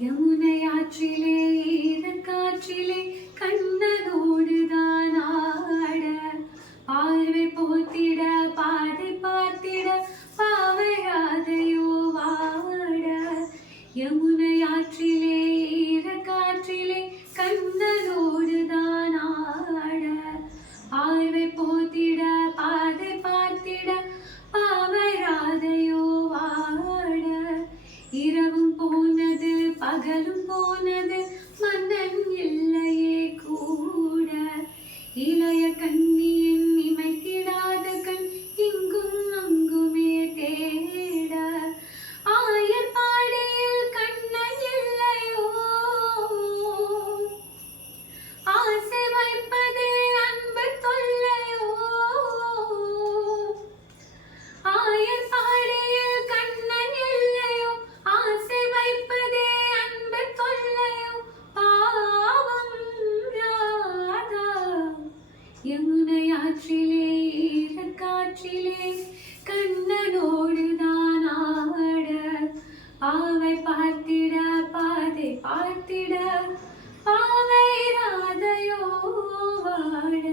யமுனை ஆற்றிலே ஈரக்காற்றிலே கண்ணனோடுதான் ஆட, பார்வை போத்திட பாதை பார்த்திட பாவையாதையோ வாட. யமுனை ஆற்றிலே ஈரக்காற்றிலே கண்ணனோடுதான் ஆட, பார்வை போத்திட பாதை பார்த்திட பாவையாதையோ வாட. இரவும் போனது பகலும் போனது மன்னன் இல்லையே கூட, இளைய கண்ணியின் இமைத்திடாத கண் இங்கும் அங்குமே தேட. ஆயர் பாடியில் கண்ணன் இல்லையோ, ஆசை வைப்பதே அன்பு தொல்லையோ. ஆயர் பாடியில் கண்ணன் இல்லையோ, ஆசை வைப்பதே அன்பு தொல்லையோ. பாவம் ராதா. யமுனை ஆற்றிலே ஈரக்காற்றிலே கண்ணனோடுதான் ஆட, பாவை பார்த்திட பாதை பார்த்திட பாவை ராதையோ வாட.